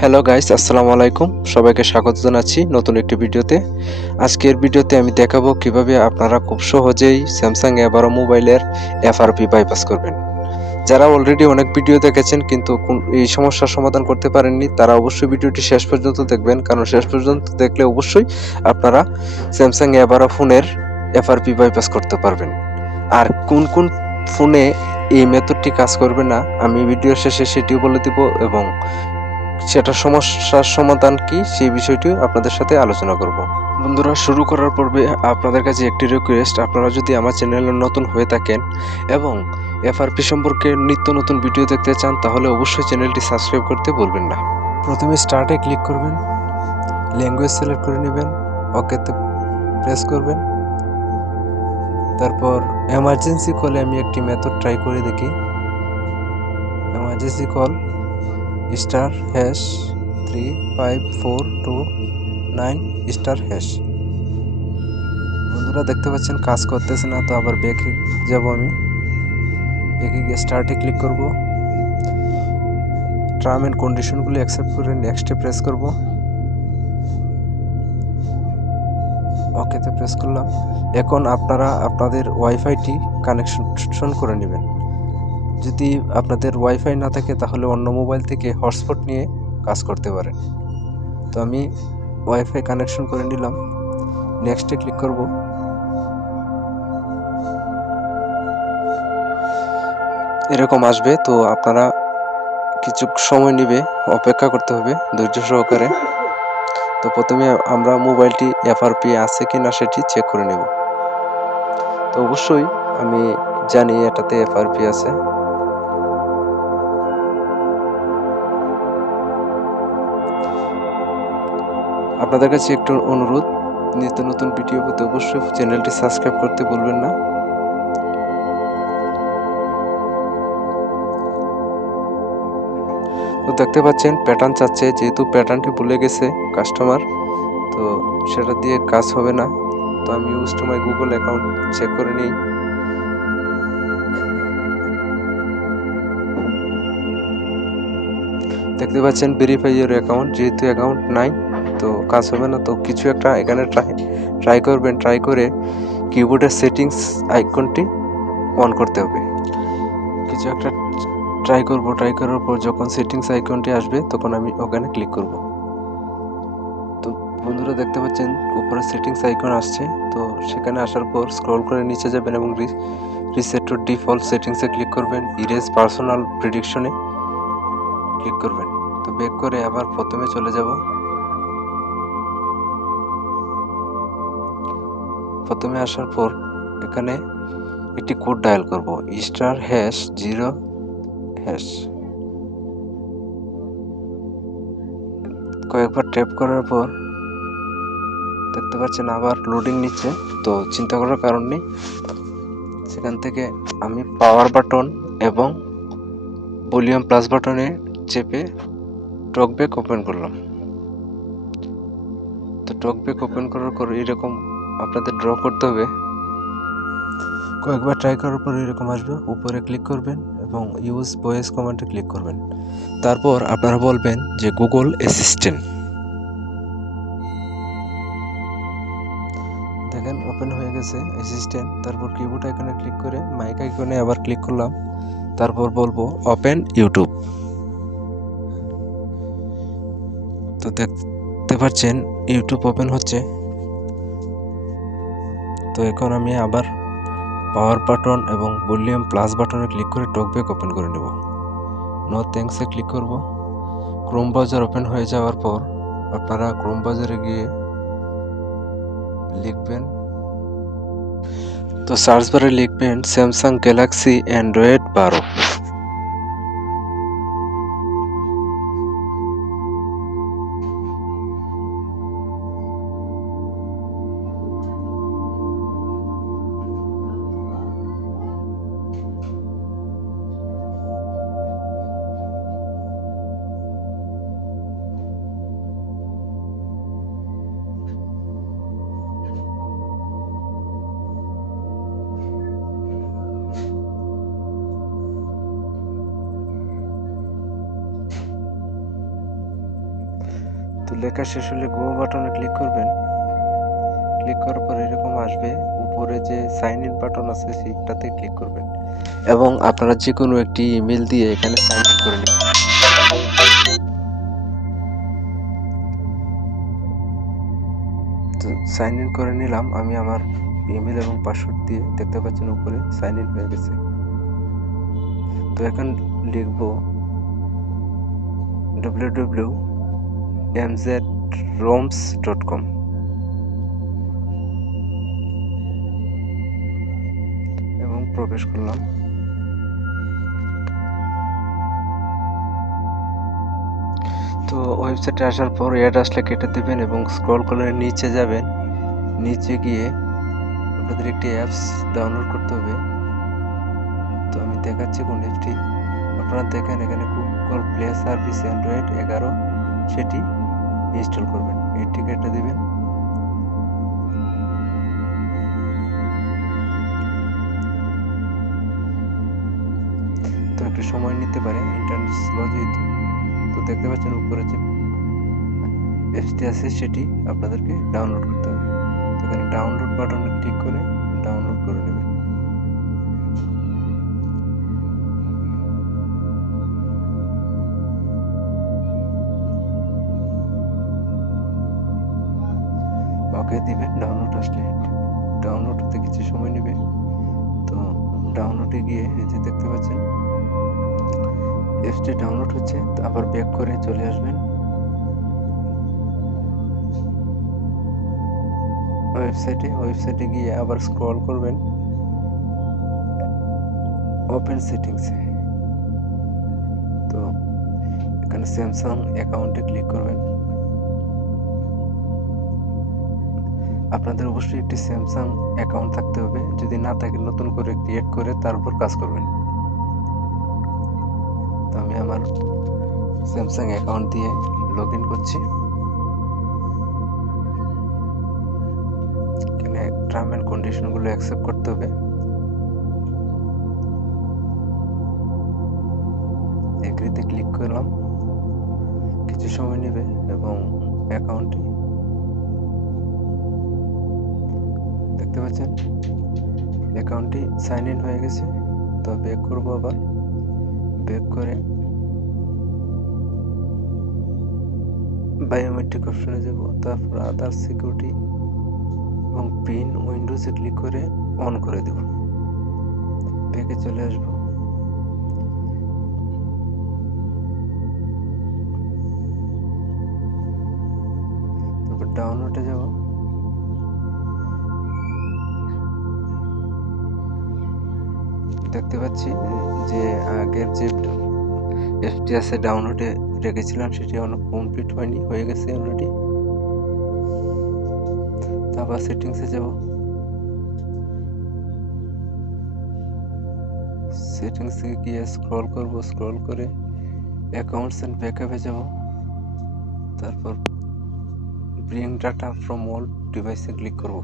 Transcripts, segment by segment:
Hello guys, আসসালামু আলাইকুম। সবাইকে স্বাগত জানাচ্ছি নতুন একটি ভিডিওতে। আজকের ভিডিওতে আমি দেখাবো কিভাবে আপনারা খুব সহজেই স্যামসাং A12 মোবাইলের এফআরপি বাইপাস করবেন। যারা অলরেডি অনেক ভিডিও দেখেছেন কিন্তু এই সমস্যার সমাধান করতে পারেননি, তারা অবশ্যই ভিডিওটি শেষ পর্যন্ত দেখবেন, কারণ শেষ পর্যন্ত দেখলে অবশ্যই আপনারা স্যামসাং A12 ফোনের এফআরপি বাইপাস করতে পারবেন। আর কোন কোন ফোনে এই মেথডটি কাজ করবে না, আমি ভিডিও শেষে সেটিও বলে দিব এবং সেটার সমস্যার সমাধান কি সেই বিষয়টিও আপনাদের সাথে আলোচনা করব। বন্ধুরা, শুরু করার পূর্বে আপনাদের কাছে একটি রিকোয়েস্ট, আপনারা যদি আমার চ্যানেলে নতুন হয়ে থাকেন এবং এফআরপি সম্পর্কে নিত্য নতুন ভিডিও দেখতে চান, তাহলে অবশ্যই চ্যানেলটি সাবস্ক্রাইব করতে ভুলবেন না। প্রথমে স্টার্টে ক্লিক করবেন, ল্যাঙ্গুয়েজ সিলেক্ট করে নেবেন, ওকেতে প্রেস করবেন। তারপর এমার্জেন্সি কলে আমি একটি মেথড ট্রাই করে দেখি। Emergency call *35429 *। বন্ধুরা দেখতে পাচ্ছেন কাজ করতেছে না, তো আবার ব্যাকে যাব। আমি ব্যাকে গিয়ে স্টার্টে ক্লিক করব, টার্ম অ্যান্ড কন্ডিশনগুলো অ্যাকসেপ্ট করে নেক্সটে প্রেস করব, ওকেতে প্রেস করলাম। এখন আপনারা আপনাদের ওয়াইফাইটি কানেকশন করে নেবেন। যদি আপনাদের ওয়াইফাই না থাকে তাহলে অন্য মোবাইল থেকে হটস্পট নিয়ে কাজ করতে পারেন। তো আমি ওয়াইফাই কানেকশন করে নিলাম, নেক্সটে ক্লিক করব। এরকম আসবে, তো আপনারা কিছু সময় নেবে, অপেক্ষা করতে হবে ধৈর্য সহকারে। তো প্রথমে আমরা মোবাইলটি এফআরপি আছে কি না সেটি চেক করে নেব। তো অবশ্যই আমি জানি এটাতে এফআরপি আছে। আপনাদের কাছে একটু অনুরোধ, নিত্য নতুন ভিডিও পেতে অবশ্যই চ্যানেলটি সাবস্ক্রাইব করতে ভুলবেন না। তো দেখতে পাচ্ছেন প্যাটার্ন চাচ্ছে, যেহেতু প্যাটার্নটি ভুলে গেছে কাস্টমার, তো সেটা দিয়ে কাজ হবে না। তো আমি use to my Google account check করে নিই। দেখতে পাচ্ছেন ভেরিফাই ইউর অ্যাকাউন্ট, যেহেতু অ্যাকাউন্ট নাই তো কাজ হবে না। তো কিছু একটা এখানে ট্রাই করবেন, ট্রাই করে কিবোর্ডের সেটিংস আইকনটি অন করতে হবে। কিছু একটা ট্রাই করব, ট্রাই করার পর যখন সেটিংস আইকনটি আসবে তখন আমি ওখানে ক্লিক করব। তো বন্ধুরা দেখতে পাচ্ছেন উপরে সেটিংস আইকন আসছে, তো সেখানে আসার পর স্ক্রল করে নিচে যাবেন এবং রিসেট টু ডিফল্ট সেটিংসে ক্লিক করবেন, ইরেজ পার্সোনাল প্রেডিকশনে ক্লিক করবেন। তো ব্যাক করে আবার প্রথমে চলে যাব। প্রথমে আসার পর এখানে একটি কোড ডায়াল করব, *#0#। কয়েকবার ট্যাপ করার পর দেখতে পাচ্ছেন আবার লোডিং নিচ্ছে, তো চিন্তা করার কারণ নেই। সেখান থেকে আমি পাওয়ার বাটন এবং ভলিউম প্লাস বাটনে চেপে টকব্যাক ওপেন করলাম। তো টকব্যাক ওপেন করার পর এরকম আপনাদের ড্র করতে হবে। কয়েকবার ট্রাই করার পর এরকম আসবে, উপরে ক্লিক করবেন এবং ইউজ ভয়েস কমান্ডে ক্লিক করবেন। তারপর আপনারা বলবেন যে গুগল অ্যাসিস্ট্যান্ট। দেখেন ওপেন হয়ে গেছে অ্যাসিস্ট্যান্ট। তারপর কিবোর্ড আইকনে ক্লিক করে মাইক আইকনে আবার ক্লিক করলাম। তারপর বলবো ওপেন ইউটিউব। তো দেখতে পাচ্ছেন ইউটিউব ওপেন হচ্ছে। তো এখন আমি আবার পাওয়ার বাটন এবং ভলিউম প্লাস বাটনে ক্লিক করে টকব্যাক ওপেন করে নেব। নো থ্যাঙ্কসে ক্লিক করব। ক্রোম ব্রাউজার ওপেন হয়ে যাওয়ার পর আপনারা ক্রোম ব্রাউজারে গিয়ে লিখবেন, তো সার্চ বারে লিখবেন স্যামসাং গ্যালাক্সি অ্যান্ড্রয়েড 12। তো লেখা শেষ হলে গো বাটনে ক্লিক করবেন। ক্লিক করার পর এরকম আসবে, উপরে যে সাইন ইন বাটন আছে সেইটাতে ক্লিক করবেন এবং আপনারা যে কোনো একটি ইমেল দিয়ে এখানে সাইন ইন করে নেবেন। তো সাইন ইন করে নিলাম আমি আমার ইমেল এবং পাসওয়ার্ড দিয়ে, দেখতে পাচ্ছেন উপরে সাইন ইন হয়ে গেছে। তো এখন লিখব www.mzroms.com এবং প্রবেশ করলাম। তো ওয়েবসাইটে আসার পর অ্যাড আসলে কেটে দেবেন এবং স্ক্রল করে নিচে যাবেন। নিচে গিয়ে আপনাদের একটি অ্যাপস ডাউনলোড করতে হবে। তো আমি দেখাচ্ছি কোন অ্যাপটি। আপনারা দেখেন এখানে গুগল প্লে সার্ভিস অ্যান্ড্রয়েড 11 সেটি ইনস্টল করবেন, এটি কেটে দেবেন। তো একটু সময় নিতে পারে ইন্টারনেট স্লো যেহেতু। তো দেখতে পাচ্ছেন উপরে যে অ্যাপসটি আছে সেটি আপনাদেরকে ডাউনলোড করতে হবে। তো এখানে ডাউনলোড বাটনে ক্লিক করে ডাউনলোড করে নেবেন। ওকে দিবেন। ডাউনলোড আসলে, ডাউনলোড হতে কিছু সময় নেবে। তো ডাউনলোডে গিয়ে এই যে দেখতে পাচ্ছেন অ্যাপসটি ডাউনলোড হচ্ছে। তো আবার ব্যাক করে চলে আসবেন ওয়েবসাইটে গিয়ে আবার স্ক্রল করবেন ওপেন সেটিংসে। তো এখানে স্যামসাং অ্যাকাউন্টে ক্লিক করবেন। আপনাদের অবশ্যই একটি স্যামসাং অ্যাকাউন্ট থাকতে হবে, যদি না থাকে নতুন করে ক্রিয়েট করে তারপর কাজ করবেন। তো আমি আমার স্যামসাং অ্যাকাউন্ট দিয়ে লগ ইন করছি। এখানে টার্ম অ্যান্ড কন্ডিশনগুলো অ্যাকসেপ্ট করতে হবে। এগ্রিতে ক্লিক করলাম, কিছু সময় নেবে এবং অ্যাকাউন্টটি দেখতে পাচ্ছেন অ্যাকাউন্টটি সাইন ইন হয়ে গেছে। তো ব্যাক করবো, আবার ব্যাক করে বায়োমেট্রিক অপশনে যাব, তারপর আদার সিকিউরিটি এবং পিন উইন্ডোজে ক্লিক করে অন করে দেব। ব্যাকে চলে আসবো। তারপর ডাউনলোডে যাব। দেখতে পাচ্ছি যে আগের যে অ্যাপটি আছে ডাউনলোডে রেখেছিলাম সেটি কমপ্লিট হয়নি, হয়ে গেছে অলরেডি। তারপর সেটিংসে যাব। সেটিংসে গিয়ে স্ক্রল করব, স্ক্রল করে অ্যাকাউন্টস অ্যান্ড ব্যাকআপে যাব। তারপর ব্রিং ডাটা ফ্রম অল ডিভাইসে ক্লিক করব।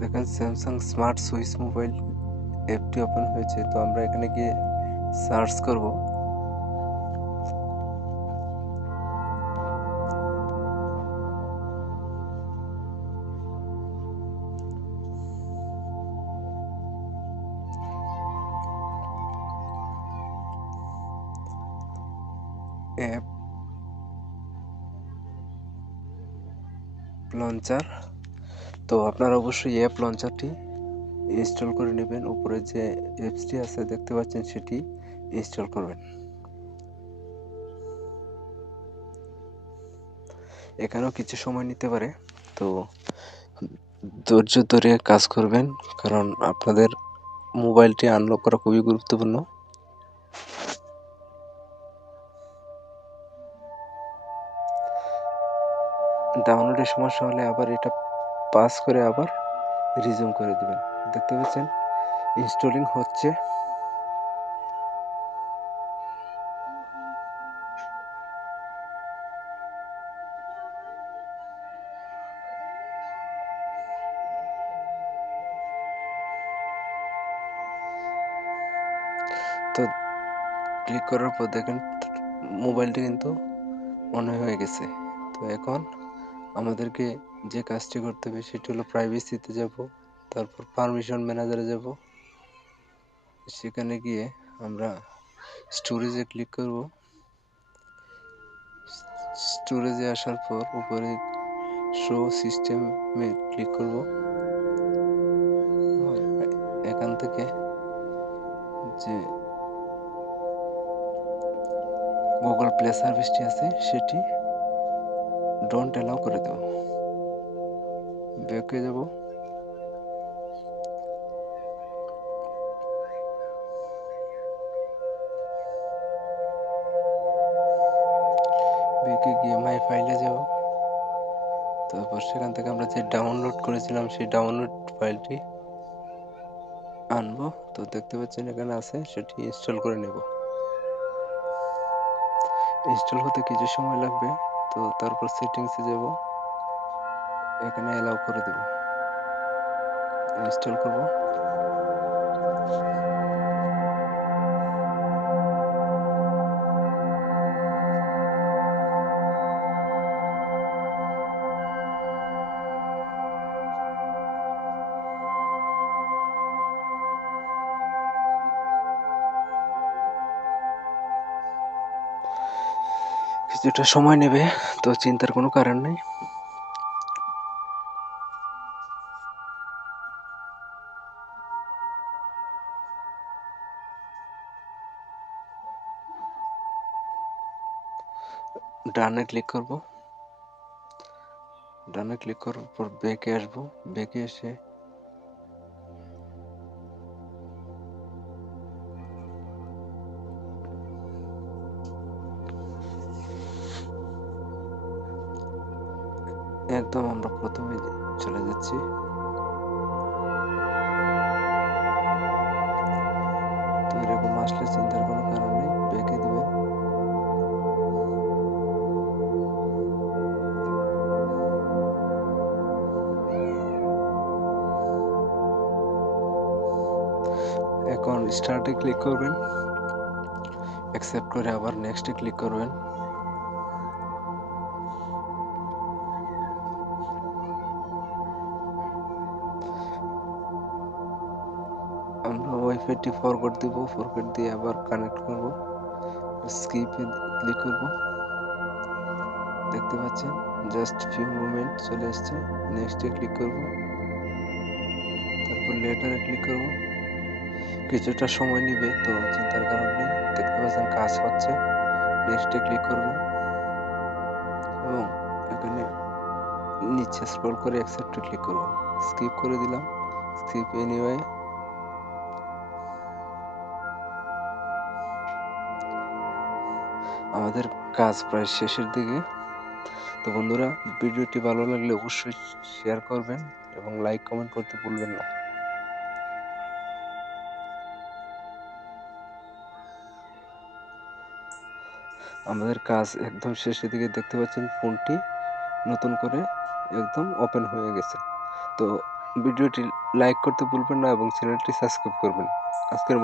দেখেন স্যামসাং স্মার্ট সুইচ মোবাইল অ্যাপটি ওপেন হয়েছে। তো আমরা এখানে গিয়ে সার্চ করব। App launcher. তো আপনারা অবশ্যই অ্যাপ লঞ্চারটি ইনস্টল করে নেবেন। উপরে যে অ্যাপসটি আছে দেখতে পাচ্ছেন সেটি ইনস্টল করবেন। এখানেও কিছু সময় নিতে পারে, তো ধৈর্য ধরে কাজ করবেন, কারণ আপনাদের মোবাইলটি আনলক করা খুবই গুরুত্বপূর্ণ। ডাউনলোডের সমস্যা হলে আবার এটা পাস করে আবার রিজিউম করে দেবেন। দেখতে পাচ্ছেন ইনস্টলিং হচ্ছে। তো ক্লিক করার পর দেখেন মোবাইলটি কিন্তু অন হয়ে গেছে। তো এখন আমাদেরকে যে কাজটি করতে হবে সেটি হলো প্রাইভেসিতে যাব, তারপর পারমিশন ম্যানেজারে যাব। সেখানে গিয়ে আমরা স্টোরেজে ক্লিক করব। স্টোরেজে আসার পর উপরে শো সিস্টেমে ক্লিক করব। এখান থেকে যে গুগল প্লে সার্ভিসটি আছে সেটি ডোন্ট অ্যালাউ করে দেব। ব্যাকে যাব। ব্যাকে গিয়ে মাই ফাইলে যাব। তারপর সেখান থেকে আমরা যে ডাউনলোড করেছিলাম সেই ডাউনলোড ফাইলটি আনবো। তো দেখতে পাচ্ছেন এখানে আছে, সেটি ইনস্টল করে নেব। ইনস্টল হতে কিছু সময় লাগবে। তো তারপর সেটিংসে যাব, এখানে অ্যালাউ করে দেব। ইনস্টল করব। কিছুটা সময় নেবে, তো চিন্তার কোনো কারণ নেই। ডানে ক্লিক করব। ডানে ক্লিক করার পর ব্যাকে আসব। ব্যাকে এসে একদম আমরা প্রথমে চলে যাচ্ছি। তো এরকম আসলে চিন্তার কোনো কারণ নেই, ব্যাকে দিবেন। এখন স্টার্টে ক্লিক করবেন, অ্যাকসেপ্ট করে আবার নেক্সটে ক্লিক করবেন। আমরা ওয়াইফাইটি ফরগট দিব, ফরগট দিয়ে আবার কানেক্ট করব। স্কিপে ক্লিক করব। দেখতে পাচ্ছেন জাস্ট ফিউ মোমেন্ট চলে আসছে। নেক্সটে ক্লিক করব, তারপর লেটারে ক্লিক করব। কিছুটা সময় নেবে, তো চিন্তার কারণ নেই। দেখতে পাচ্ছেন কাজ হচ্ছে। নেক্সটে ক্লিক করবেন এবং এখানে নিচে স্ক্রল করে অ্যাকসেপ্টে ক্লিক করব। স্কিপ করে দিলাম, স্কিপ এনিওয়ে। আমাদের কাজ প্রায় শেষের দিকে। তো বন্ধুরা, ভিডিওটি ভালো লাগলে অবশ্যই শেয়ার করবেন এবং লাইক কমেন্ট করতে ভুলবেন না। আমাদের কাজ একদম শেষের দিকে। দেখতে পাচ্ছেন ফোনটি নতুন করে একদম ওপেন হয়ে গেছে। তো ভিডিওটি লাইক করতে ভুলবেন না এবং চ্যানেলটি সাবস্ক্রাইব করবেন। আজকের